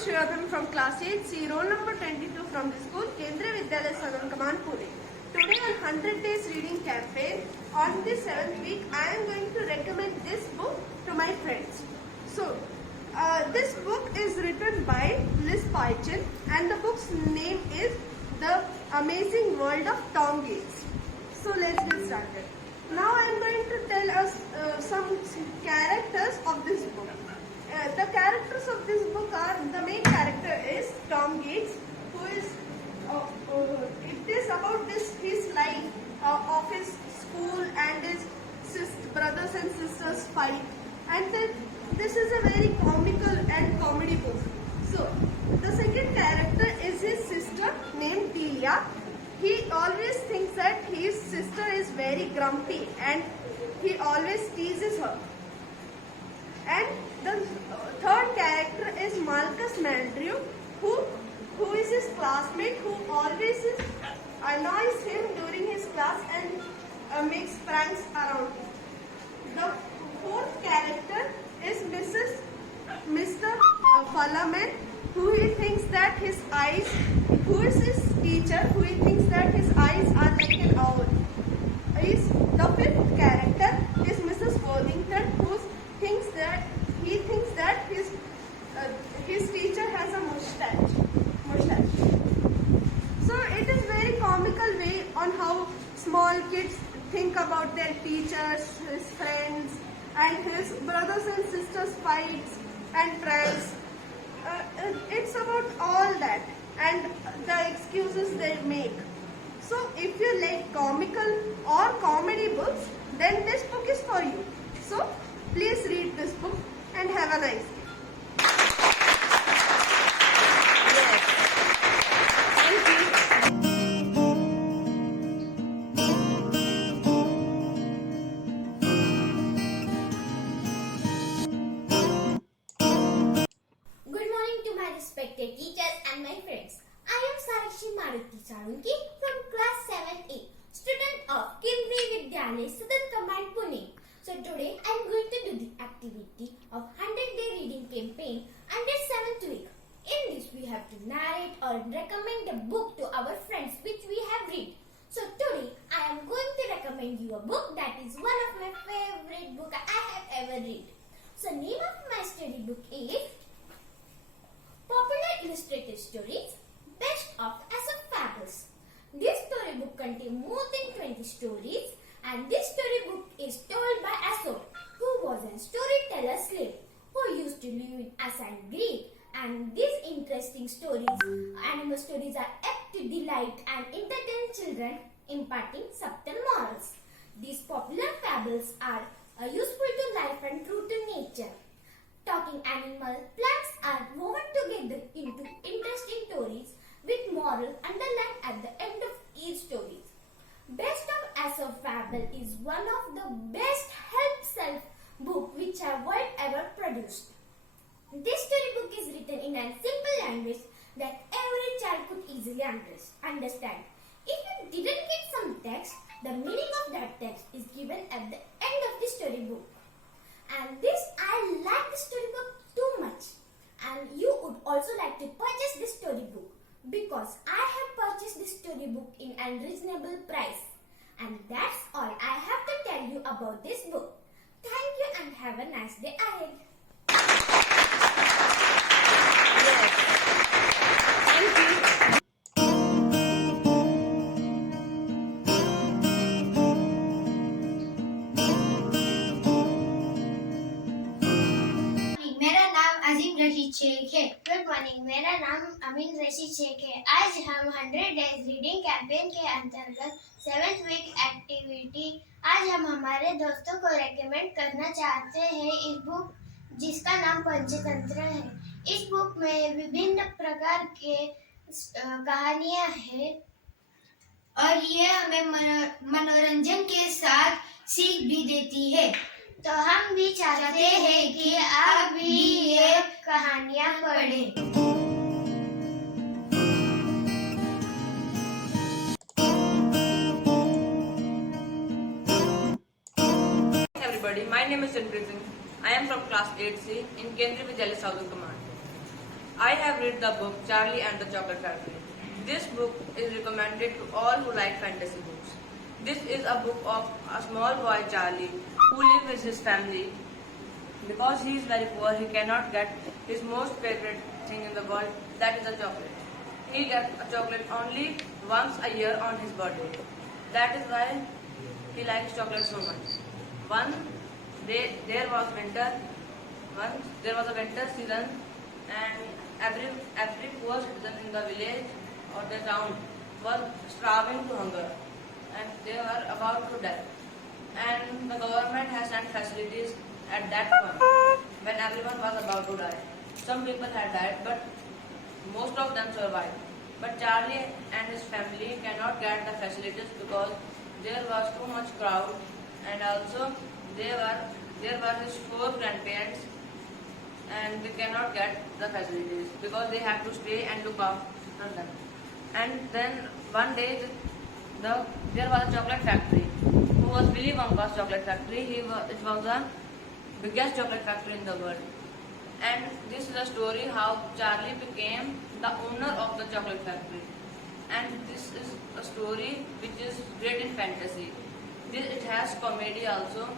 Shriradhan from class 8C, roll number 22 from the school, Kendriya Vidyalaya Southern Command, Pune. Today on 100 Days Reading Campaign, on the 7th week, I am going to recommend this book to my friends. So, this book is written by Liz Peichen and the book's name is The Amazing World of Tom Gates. So, let's get started. Now I am going to tell us some characters of this book. The characters of this book are, the main character is Tom Gates, who is, it is about his life of his school and his brothers and sisters fight. And then this is a very comical and comedy book. So, the second character is his sister named Delia. He always thinks that his sister is very grumpy and he always teases her. And the third character is Malcolm Meldrew, who is his classmate, who always annoys him during his class and makes pranks around him. The fourth character is Mr. Falaman, who he thinks that his eyes, who is his teacher, who he thinks that his eyes are like an owl. The fifth character is Mrs. Worthington, who thinks that his teacher has a mustache. So it is very comical way on how small kids think about their teachers, his friends, and his brothers and sisters fights and pranks. It's about all that and the excuses they make. So if you like comical or comedy books, then this book is for you. So please read this book and have a nice day. Yes. Thank you. Good morning to my respected teachers and my friends. I am Sarakshi Maruti Sarunki from class 7A, student of Kendriya Vidyalaya Southern Command, Pune. So today I am going to do the activity of 100-day reading campaign under 7th week. In this we have to narrate or recommend a book to our friends which we have read. So today I am going to recommend you a book that is one of my favorite book I have ever read. So name of my story book is Popular Illustrated Stories, Best of Aesop Fables. This storybook contains more than 20 stories, and this storybook is told by Aesop, who was a storyteller slave who used to live in ancient Greece. And these interesting stories, animal stories, are apt to delight and entertain children, imparting subtle morals. These popular fables are useful to life and true to nature. Talking animal plants are woven together into interesting stories with moral underlined at the end of each story. Best of Aesop Fable is one of the best help-self book which have world ever produced. This storybook is written in a simple language that every child could easily understand. If you didn't get some text, the meaning of that text is given at the end of the storybook. And I like the storybook too much. And you would also like to purchase this storybook because I have purchased this storybook in a reasonable price. And that's all I have to tell you about this book. Thank you and have a nice day ahead. Yes. Thank you. मेरा नाम अजीम रशीद शेख है। Good morning, मेरा नाम अमीन रशीद शेख है। आज हम 100 days reading campaign के अंतर्गत 7th वीक एक्टिविटी आज हम हमारे दोस्तों को रेकमेंड करना चाहते हैं इस बुक जिसका नाम पंचतंत्र है। इस बुक में विभिन्न प्रकार के कहानियां हैं और ये हमें मनोरंजन के साथ सीख भी देती है। तो हम भी चाहते हैं कि आप भी ये कहानियां पढ़ें। Everybody, my name is Janpreet Singh. I am from class 8C in Kendriya Vidyalaya Southern Command. I have read the book Charlie and the Chocolate Factory. This book is recommended to all who like fantasy books. This is a book of a small boy Charlie who lives with his family. Because he is very poor, he cannot get his most favorite thing in the world, that is a chocolate. He gets a chocolate only once a year on his birthday. That is why he likes chocolate so much. One day there was a winter season, and every poor citizen in the village or the town was starving to hunger, and they were about to die. And the government has sent facilities at that point when everyone was about to die. Some people had died, but most of them survived. But Charlie and his family cannot get the facilities because there was too much crowd, and also there were his 4 grandparents, and they cannot get the facilities because they have to stay and look after them. And then one day there was a chocolate factory, who was Willy Wonka's chocolate factory. It was the biggest chocolate factory in the world. And this is a story how Charlie became the owner of the chocolate factory. And this is a story which is great in fantasy. It has comedy also,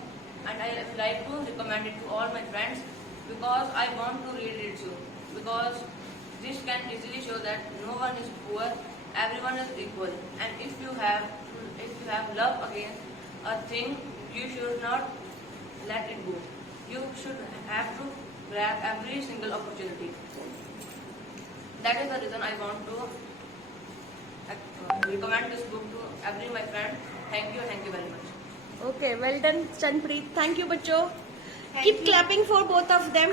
and I would like to recommend it to all my friends because I want to read it too. Because this can easily show that no one is poor, everyone is equal. And if you have love against a thing, you should not let it go. You should have to grab every single opportunity. That is the reason I want to recommend this book to every my friend. Thank you very much. Okay, well done, Chanpreet. Thank you, बच्चों. Thank Keep you. clapping for both of them.